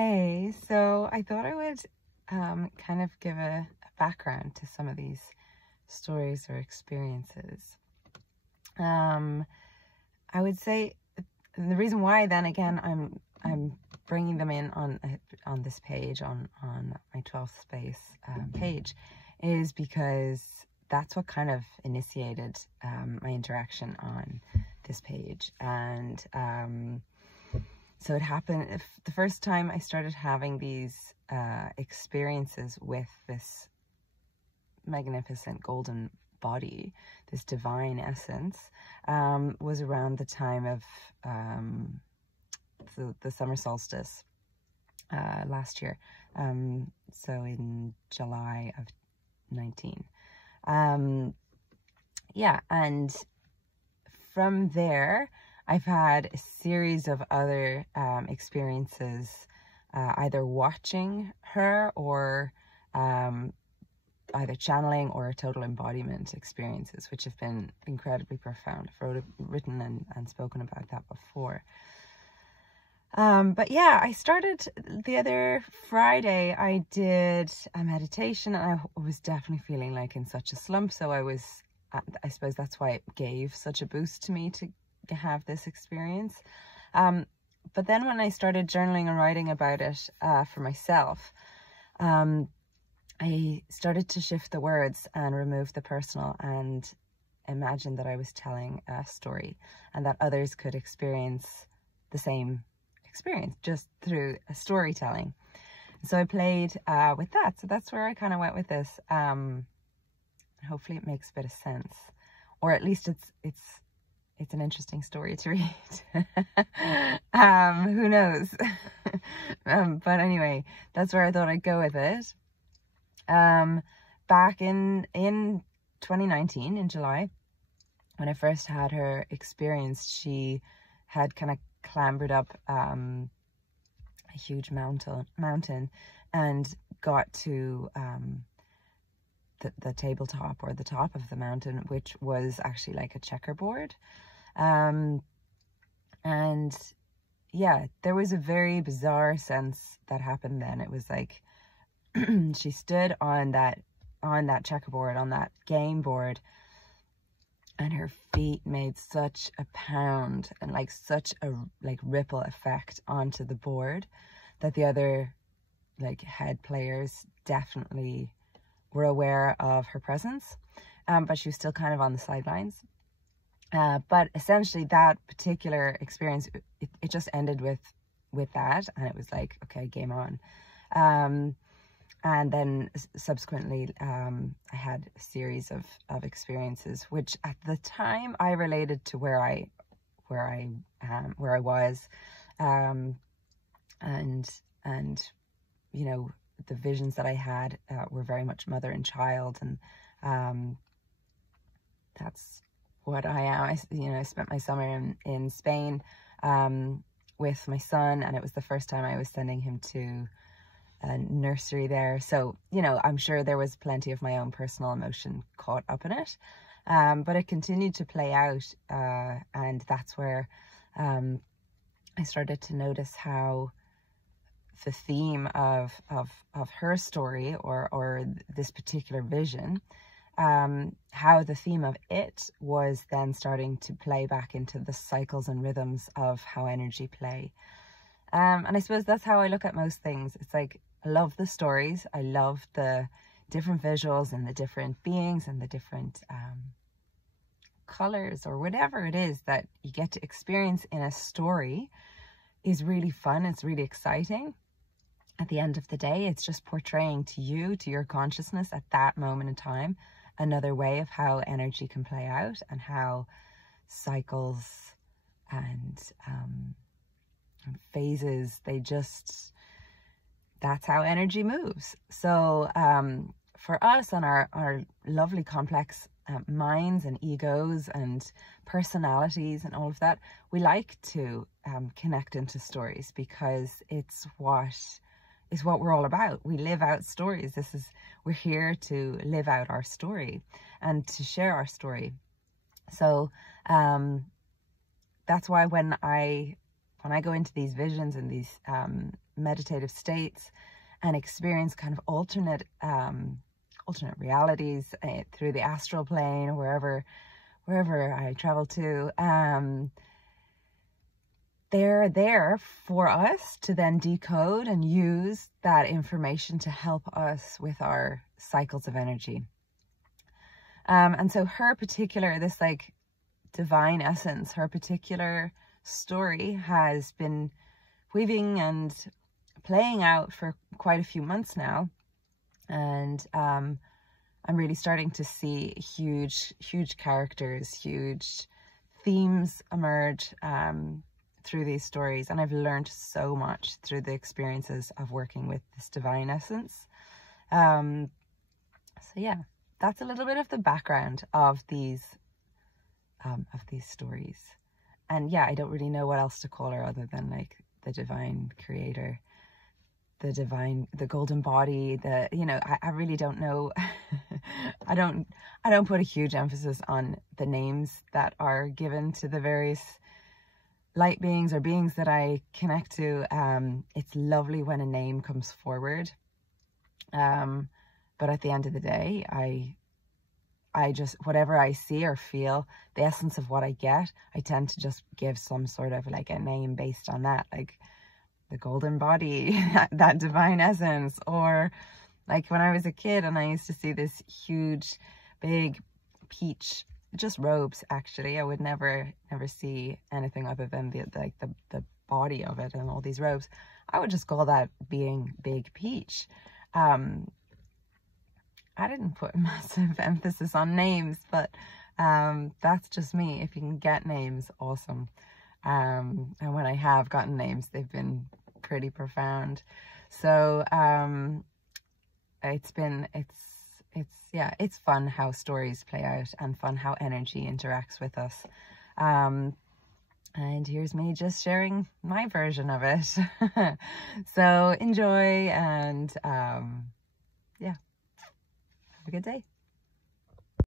Hey, so I thought I would kind of give a background to some of these stories or experiences. I would say the reason why, then again, I'm bringing them in on this page on my 12th space page, is because that's what kind of initiated my interaction on this page. And so it happened the first time I started having these experiences with this magnificent golden body, this divine essence, was around the time of the summer solstice last year. So in July of 19. Yeah, and from there, I've had a series of other experiences, either watching her or either channeling or total embodiment experiences, which have been incredibly profound. I've written and spoken about that before. But yeah, I started the other Friday, I did a meditation, and I was definitely feeling like in such a slump. So I suppose that's why it gave such a boost to me to have this experience. But then when I started journaling and writing about it for myself, I started to shift the words and remove the personal and imagine that I was telling a story and that others could experience the same experience just through a storytelling. So I played with that. So that's where I kind of went with this. Hopefully it makes a bit of sense, or at least it's an interesting story to read. Who knows? But anyway, that's where I thought I'd go with it. Back in 2019, in July, when I first had her experience, she had kind of clambered up a huge mountain and got to the tabletop, or the top of the mountain, which was actually like a checkerboard. And yeah, there was a very bizarre sense that happened then. It was like she stood on that checkerboard, on that game board, and her feet made such a pound and like such a ripple effect onto the board that the other head players definitely were aware of her presence, but she was still kind of on the sidelines. But essentially that particular experience, it just ended with that, and it was like, okay, game on. And then subsequently, I had a series of experiences, which at the time I related to where I was, and you know, the visions that I had were very much mother and child, and that's what I am. I spent my summer in Spain with my son, and it was the first time I was sending him to a nursery there. So, you know, I'm sure there was plenty of my own personal emotion caught up in it. But it continued to play out, and that's where I started to notice how the theme of her story or this particular vision, how the theme of it was then starting to play back into the cycles and rhythms of how energy play. And I suppose that's how I look at most things. It's like, I love the stories. I love the different visuals and the different beings and the different colors, or whatever it is that you get to experience in a story is really fun. It's really exciting. At the end of the day, it's just portraying to you, to your consciousness at that moment in time, another way of how energy can play out and how cycles and phases, that's how energy moves. So for us and our lovely complex minds and egos and personalities and all of that, we like to connect into stories because it's what we're all about. We live out stories. We're here to live out our story and to share our story. So that's why when I when I go into these visions and these meditative states and experience kind of alternate realities through the astral plane, or wherever I travel to, they're there for us to then decode and use that information to help us with our cycles of energy. And so her particular, this like divine essence, her particular story has been weaving and playing out for quite a few months now. And I'm really starting to see huge characters, huge themes emerge through these stories. And I've learned so much through the experiences of working with this divine essence. So yeah, that's a little bit of the background of these stories. And yeah, I don't really know what else to call her other than like the divine creator, the golden body, I really don't know. I don't put a huge emphasis on the names that are given to the various light beings or beings that I connect to. It's lovely when a name comes forward. But at the end of the day, I just, whatever I see or feel, the essence of what I get, I tend to just give some sort of like a name based on that, like the golden body, that divine essence. Or like when I was a kid and I used to see this huge, big peach, just robes actually, I would never see anything other than the body of it and all these robes. I would just call that being Big Peach. I didn't put massive emphasis on names, but that's just me. If you can get names, awesome. And when I have gotten names, they've been pretty profound. So it's fun how stories play out, and fun how energy interacts with us. And here's me just sharing my version of it. So enjoy, and yeah, have a good day.